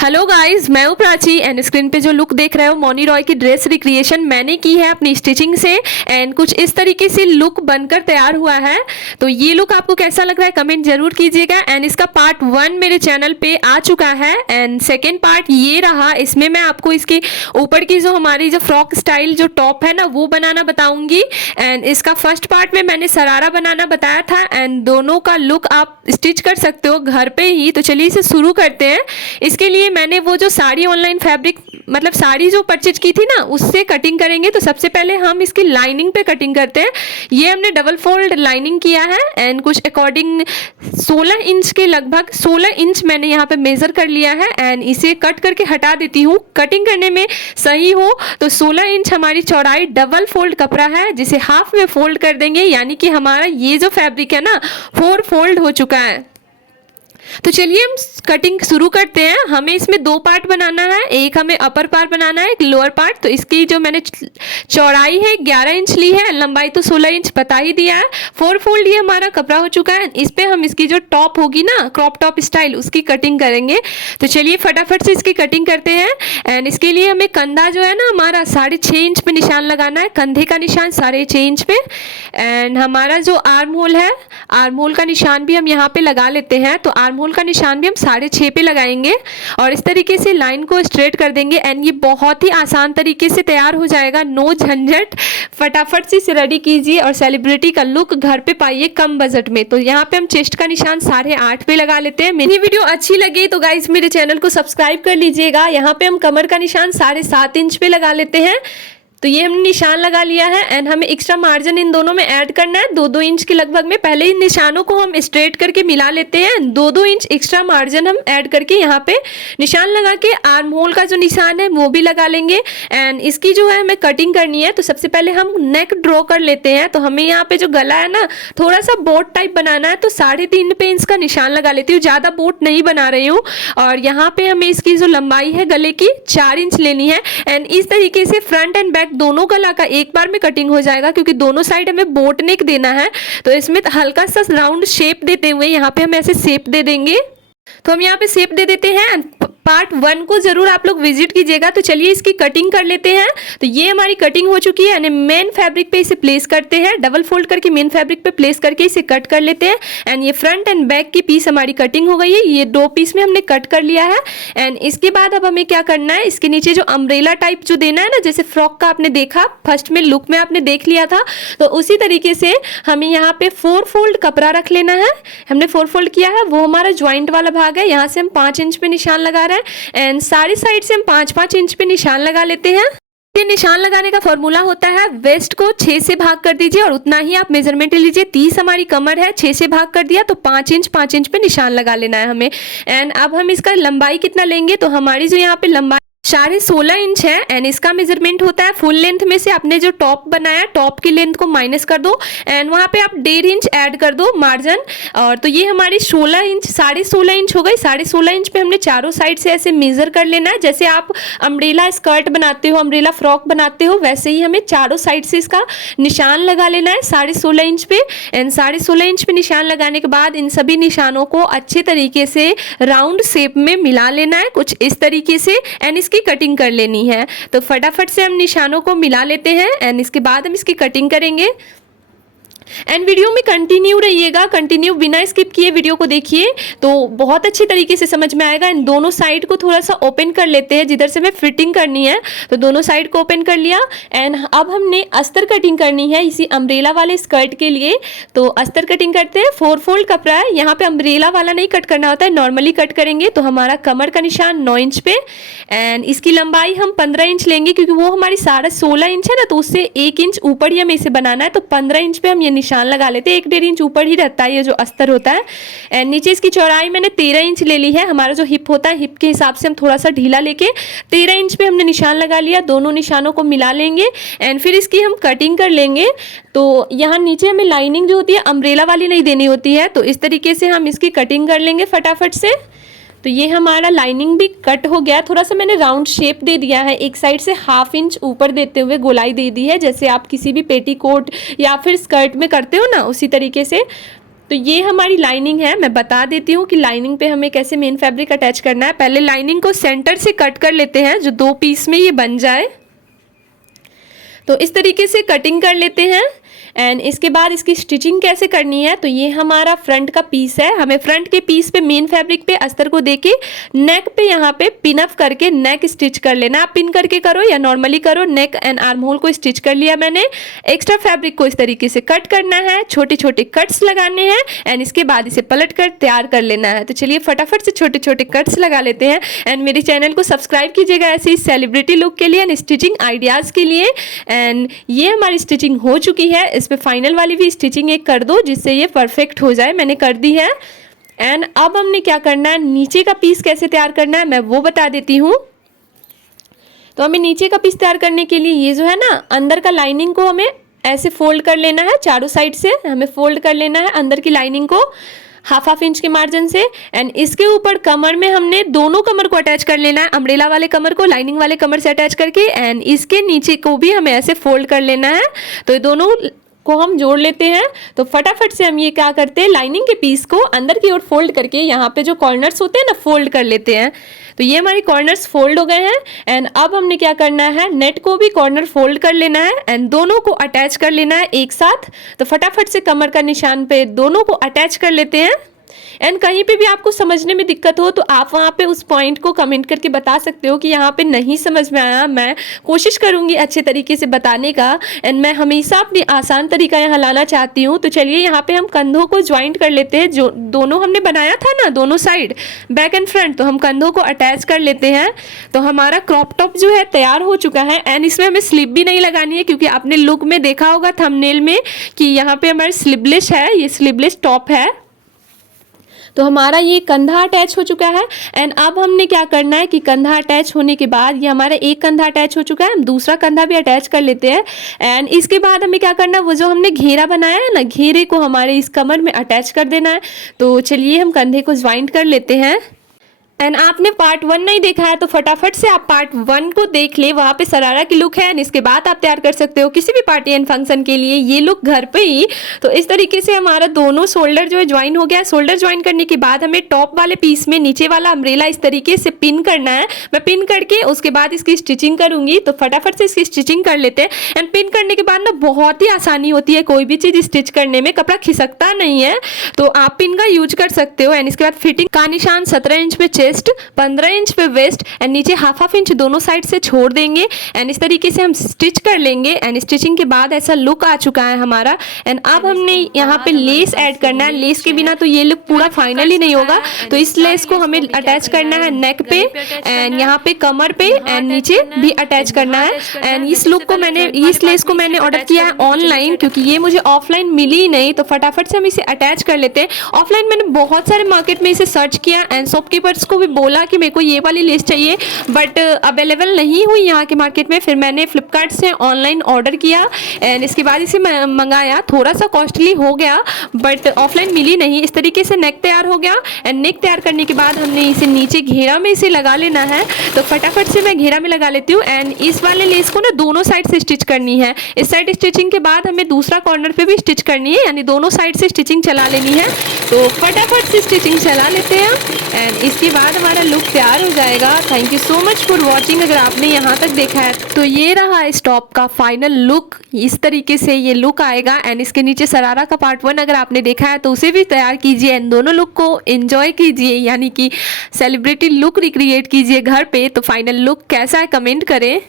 Hello guys, मैं हूँ Prachi and screen पे जो लुक देख रहे हो मौनी रॉय की ड्रेस रिक्रिएशन मैंने की है अपनी स्टिचिंग से एंड कुछ इस तरीके से लुक बनकर तैयार हुआ है। तो ये लुक आपको कैसा लग रहा है कमेंट जरूर कीजिएगा। एंड इसका पार्ट 1 मेरे चैनल पे आ चुका है एंड सेकेंड पार्ट ये रहा। इसमें मैं आपको इसके ऊपर की जो हमारी जो फ्रॉक स्टाइल जो टॉप है ना वो बनाना बताऊंगी। एंड इसका फर्स्ट पार्ट में मैंने सरारा बनाना बताया था एंड दोनों का लुक आप स्टिच कर सकते हो घर पे ही। तो चलिए इसे शुरू करते हैं। इसके लिए मैंने वो जो साड़ी ऑनलाइन फैब्रिक मतलब साड़ी जो परचेज की थी ना उससे कटिंग करेंगे। तो सबसे पहले हम इसकी लाइनिंग पे कटिंग करते हैं। ये हमने डबल फोल्ड लाइनिंग किया है एंड कुछ अकॉर्डिंग 16 इंच के लगभग 16 इंच मैंने यहाँ पे मेजर कर लिया है एंड इसे कट करके हटा देती हूँ। कटिंग करने में सही हो तो 16 इंच हमारी चौड़ाई डबल फोल्ड कपड़ा है जिसे हाफ में फोल्ड कर देंगे, यानी कि हमारा ये जो फैब्रिक है ना 4 फोल्ड हो चुका है। तो चलिए हम कटिंग शुरू करते हैं। हमें इसमें 2 पार्ट बनाना है, एक हमें अपर पार्ट बनाना है, एक लोअर पार्ट। तो इसकी जो मैंने चौड़ाई है 11 इंच ली है, लंबाई तो 16 इंच बता ही दिया है। 4 फोल्ड ये हमारा कपड़ा हो चुका है। इस पे हम इसकी जो टॉप होगी ना क्रॉप टॉप स्टाइल उसकी कटिंग करेंगे। तो चलिए फटाफट से इसकी कटिंग करते हैं। एंड इसके लिए हमें कंधा जो है ना हमारा 6.5 इंच पे निशान लगाना है, कंधे का निशान 6.5 इंच पे। एंड हमारा जो आर्म होल है, आर्म होल का निशान भी हम यहाँ पे लगा लेते हैं। तो आर्म होल का निशान भी हम 6.5 पे लगाएंगे और इस तरीके से लाइन को स्ट्रेट कर देंगे। एंड ये बहुत ही आसान तरीके से तैयार हो जाएगा, नो झंझट। फटाफट से इसे रेडी कीजिए और सेलिब्रिटी का लुक घर पे पाइए कम बजट में। तो यहाँ पे हम चेस्ट का निशान 8.5 पे लगा लेते हैं। मेरी वीडियो अच्छी लगी तो गाइस मेरे चैनल को सब्सक्राइब कर लीजिएगा। यहाँ पे हम कमर का निशान 7.5 इंच पे लगा लेते हैं। तो ये हमने निशान लगा लिया है एंड हमें एक्स्ट्रा मार्जिन इन दोनों में ऐड करना है 2-2 इंच के लगभग में। पहले इन निशानों को हम स्ट्रेट करके मिला लेते हैं, 2-2 इंच एक्स्ट्रा मार्जिन हम ऐड करके यहाँ पे निशान लगा के आर्म होल का जो निशान है वो भी लगा लेंगे। एंड इसकी जो है हमें कटिंग करनी है। तो सबसे पहले हम नेक ड्रॉ कर लेते हैं। तो हमें यहाँ पे जो गला है ना थोड़ा सा बोट टाइप बनाना है, तो 3.5 पे इसका निशान लगा लेती हूँ, ज़्यादा बोट नहीं बना रही हूँ। और यहाँ पे हमें इसकी जो लंबाई है गले की 4 इंच लेनी है। एंड इस तरीके से फ्रंट एंड बैक दोनों गला का एक बार में कटिंग हो जाएगा क्योंकि दोनों साइड हमें बोट नेक देना है। तो इसमें हल्का सा राउंड शेप देते हुए यहाँ पे हम ऐसे शेप दे देंगे। तो हम यहाँ पे शेप दे देते हैं। पार्ट 1 को जरूर आप लोग विजिट कीजिएगा। तो चलिए इसकी कटिंग कर लेते हैं। तो ये हमारी कटिंग हो चुकी है। यानी मेन फैब्रिक पे इसे प्लेस करते हैं, डबल फोल्ड करके मेन फैब्रिक पे प्लेस करके इसे कट कर लेते हैं। एंड ये फ्रंट एंड बैक की पीस हमारी कटिंग हो गई है। ये 2 पीस में हमने कट कर लिया है। एंड इसके बाद अब हमें क्या करना है, इसके नीचे जो अम्ब्रेला टाइप जो देना है ना, जैसे फ्रॉक का आपने देखा फर्स्ट में लुक में आपने देख लिया था, तो उसी तरीके से हमें यहाँ पे 4 फोल्ड कपड़ा रख लेना है। हमने 4 फोल्ड किया है, वो हमारा ज्वाइंट वाला भाग है। यहाँ से हम 5 इंच पे निशान लगा रहे हैं एंड सारी साइड से हम 5-5 इंच पे निशान लगा लेते हैं। ये निशान लगाने का फॉर्मूला होता है वेस्ट को 6 से भाग कर दीजिए और उतना ही आप मेजरमेंट लीजिए। 30 हमारी कमर है, 6 से भाग कर दिया तो 5 इंच पे निशान लगा लेना है हमें। एंड अब हम इसका लंबाई कितना लेंगे, तो हमारी जो यहाँ पे लंबाई 16.5 इंच है एंड इसका मेजरमेंट होता है फुल लेंथ में से आपने जो टॉप बनाया टॉप की लेंथ को माइनस कर दो एंड वहाँ पे आप 1.5 इंच ऐड कर दो मार्जिन। और तो ये हमारी 16 इंच 16.5 इंच हो गई। 16.5 इंच पे हमने चारों साइड से ऐसे मेजर कर लेना है। जैसे आप अम्ब्रेला स्कर्ट बनाते हो, अम्ब्रेला फ्रॉक बनाते हो, वैसे ही हमें चारों साइड से इसका निशान लगा लेना है 16.5 इंच पे। एंड 16.5 इंच पे निशान लगाने के बाद इन सभी निशानों को अच्छे तरीके से राउंड शेप में मिला लेना है कुछ इस तरीके से एंड इसकी कटिंग कर लेनी है। तो फटाफट से हम निशानों को मिला लेते हैं एंड इसके बाद हम इसकी कटिंग करेंगे। एंड वीडियो में कंटिन्यू रहिएगा, कंटिन्यू बिना स्किप किए वीडियो को देखिए तो बहुत अच्छी तरीके से समझ में आएगा। इन दोनों साइड को थोड़ा सा ओपन कर लेते हैं, जिधर से हमें फिटिंग करनी है तो दोनों साइड को ओपन कर लिया। एंड अब हमने अस्तर कटिंग करनी है इसी अम्ब्रेला वाले स्कर्ट के लिए। तो अस्तर कटिंग करते हैं। 4 फोल्ड कपड़ा है, यहाँ पे अम्ब्रेला वाला नहीं कट करना होता है, नॉर्मली कट करेंगे। तो हमारा कमर का निशान 9 इंच पे एंड इसकी लंबाई हम 15 इंच लेंगे क्योंकि वो हमारी 16.5 इंच है ना, तो उससे 1 इंच ऊपर ही हमें इसे बनाना है। तो 15 इंच पे हम ये निशान लगा लेते हैं। 1-1.5 इंच ऊपर ही रहता है ये जो अस्तर होता है। एंड नीचे इसकी चौड़ाई मैंने 13 इंच ले ली है। हमारा जो हिप होता है हिप के हिसाब से हम थोड़ा सा ढीला लेके 13 इंच पे हमने निशान लगा लिया। दोनों निशानों को मिला लेंगे एंड फिर इसकी हम कटिंग कर लेंगे। तो यहाँ नीचे हमें लाइनिंग जो होती है अम्ब्रेला वाली नहीं देनी होती है, तो इस तरीके से हम इसकी कटिंग कर लेंगे फटाफट से। तो ये हमारा लाइनिंग भी कट हो गया। थोड़ा सा मैंने राउंड शेप दे दिया है, एक साइड से 1/2 इंच ऊपर देते हुए गोलाई दे दी है, जैसे आप किसी भी पेटीकोट या फिर स्कर्ट में करते हो ना उसी तरीके से। तो ये हमारी लाइनिंग है। मैं बता देती हूँ कि लाइनिंग पे हमें कैसे मेन फैब्रिक अटैच करना है। पहले लाइनिंग को सेंटर से कट कर लेते हैं, जो 2 पीस में ये बन जाए। तो इस तरीके से कटिंग कर लेते हैं। एंड इसके बाद इसकी स्टिचिंग कैसे करनी है, तो ये हमारा फ्रंट का पीस है। हमें फ्रंट के पीस पे मेन फैब्रिक पे अस्तर को देके नेक पे यहाँ पे पिन अप करके नेक स्टिच कर लेना। आप पिन करके करो या नॉर्मली करो। नेक एंड आर्म होल को स्टिच कर लिया मैंने। एक्स्ट्रा फैब्रिक को इस तरीके से कट करना है, छोटे छोटे कट्स लगाने हैं एंड इसके बाद इसे पलट कर तैयार कर लेना है। तो चलिए फटाफट से छोटे छोटे कट्स लगा लेते हैं। एंड मेरे चैनल को सब्सक्राइब कीजिएगा ऐसे ही सेलिब्रिटी लुक के लिए एंड स्टिचिंग आइडियाज़ के लिए। एंड ये हमारी स्टिचिंग हो चुकी है। इस पे फाइनल वाली भी स्टिचिंग एक कर दो जिससे ये परफेक्ट हो जाए। मैंने कर दी है। एंड अब हमने क्या करना है, नीचे का पीस कैसे तैयार करना है मैं वो बता देती हूँ। तो हमें नीचे का पीस तैयार करने के लिए ये जो है ना, अंदर का लाइनिंग को हमें ऐसे फोल्ड कर लेना है। चारों साइड से हमें फोल्ड कर लेना है अंदर की लाइनिंग को हाफ इंच के मार्जिन से। एंड इसके ऊपर कमर में हमने दोनों कमर को अटैच कर लेना है, अम्ब्रेला वाले कमर को लाइनिंग वाले कमर से अटैच करके। एंड इसके नीचे को भी हमें ऐसे फोल्ड कर लेना है। तो ये दोनों को हम जोड़ लेते हैं। तो फटाफट से हम ये क्या करते हैं, लाइनिंग के पीस को अंदर की ओर फोल्ड करके यहाँ पे जो कॉर्नर्स होते हैं ना, फोल्ड कर लेते हैं। तो ये हमारे कॉर्नर्स फोल्ड हो गए हैं। एंड अब हमने क्या करना है, नेट को भी कॉर्नर फोल्ड कर लेना है एंड दोनों को अटैच कर लेना है एक साथ। तो फटाफट से कमर का निशान पे दोनों को अटैच कर लेते हैं। एंड कहीं पे भी आपको समझने में दिक्कत हो तो आप वहाँ पे उस पॉइंट को कमेंट करके बता सकते हो कि यहाँ पे नहीं समझ में आया। मैं कोशिश करूँगी अच्छे तरीके से बताने का। एंड मैं हमेशा अपनी आसान तरीका यहाँ लाना चाहती हूँ। तो चलिए यहाँ पे हम कंधों को ज्वाइंट कर लेते हैं। जो दोनों हमने बनाया था ना, दोनों साइड बैक एंड फ्रंट, तो हम कंधों को अटैच कर लेते हैं। तो हमारा क्रॉप टॉप जो है तैयार हो चुका है। एंड इसमें हमें स्लिप भी नहीं लगानी है, क्योंकि आपने लुक में देखा होगा थंबनेल में कि यहाँ पे हमारा स्लीवलेस है, ये स्लीवलेस टॉप है। तो हमारा ये कंधा अटैच हो चुका है। एंड अब हमने क्या करना है कि कंधा अटैच होने के बाद, ये हमारा एक कंधा अटैच हो चुका है, हम दूसरा कंधा भी अटैच कर लेते हैं। एंड इसके बाद हमें क्या करना है, वो जो हमने घेरा बनाया है ना, घेरे को हमारे इस कमर में अटैच कर देना है। तो चलिए हम कंधे को ज्वाइंट कर लेते हैं। एंड आपने पार्ट 1 नहीं देखा है तो फटाफट से आप पार्ट 1 को देख ले, वहाँ पे सरारा की लुक है। एंड इसके बाद आप तैयार कर सकते हो किसी भी पार्टी एंड फंक्शन के लिए ये लुक घर पे ही। तो इस तरीके से हमारा दोनों शोल्डर जो है ज्वाइन हो गया। शोल्डर ज्वाइन करने के बाद हमें टॉप वाले पीस में नीचे वाला अम्ब्रेला इस तरीके से पिन करना है। मैं पिन करके उसके बाद इसकी स्टिचिंग करूंगी। तो फटाफट से इसकी स्टिचिंग कर लेते हैं। एंड पिन करने के बाद ना बहुत ही आसानी होती है, कोई भी चीज़ स्टिच करने में कपड़ा खिसकता नहीं है, तो आप पिन का यूज कर सकते हो। एंड इसके बाद फिटिंग का निशान 17 इंच पे चेस्ट, 15 इंच पे वेस्ट एंड नीचे हाफ इंच दोनों साइड से छोड़ देंगे। एंड इस तरीके से हम स्टिच कर लेंगे। एंड स्टिचिंग के बाद ऐसा लुक आ चुका है हमारा। एंड अब हमने यहाँ पे लेस ऐड करना है। लेस के बिना तो ये लुक पूरा फाइनली नहीं होगा। तो इस लेस को हमें अटैच करना है नेक पे एंड यहाँ पे कमर पे एंड नीचे भी अटैच करना है। एंड इस लुक को मैंने, इस लेस को मैंने ऑर्डर किया है ऑनलाइन, क्योंकि ये मुझे ऑफलाइन मिली ही नहीं। तो फटाफट से हम इसे अटैच कर लेते हैं। ऑफलाइन मैंने बहुत सारे मार्केट में इसे सर्च किया एंड शॉपकीपर्स को भी बोला कि मेरे को ये वाली लेस चाहिए, बट अवेलेबल नहीं हुई यहाँ के मार्केट में। फिर मैंने फ्लिपकार्ट से ऑनलाइन ऑर्डर किया एंड इसके बाद इसे मंगाया। थोड़ा सा कॉस्टली हो गया बट ऑफलाइन मिली नहीं। इस तरीके से नेक तैयार हो गया। एंड नेक तैयार करने के बाद हमने इसे नीचे घेरा में इसे लगा लेना है। तो फटाफट से मैं घेरा में लगा लेती हूँ। एंड इस वाले लेस को ना दोनों साइड से स्टिच करनी है। इस साइड स्टिचिंग के बाद हमें दूसरा कॉर्नर पे भी स्टिच करनी है, यानी दोनों साइड से स्टिचिंग चला लेनी है। तो फटाफट से स्टिचिंग चला लेते हैं एंड इसके बाद हमारा लुक तैयार हो जाएगा। Thank you so much for watching. अगर आपने यहाँ तक देखा है तो ये रहा इस टॉप का फाइनल लुक। इस तरीके से ये लुक आएगा। एंड इसके नीचे सरारा का पार्ट 1 अगर आपने देखा है तो उसे भी तैयार कीजिए एंड दोनों लुक को एंजॉय कीजिए, यानी कि सेलिब्रिटी लुक रिक्रिएट कीजिए घर पे। तो फाइनल लुक कैसा है कमेंट करें।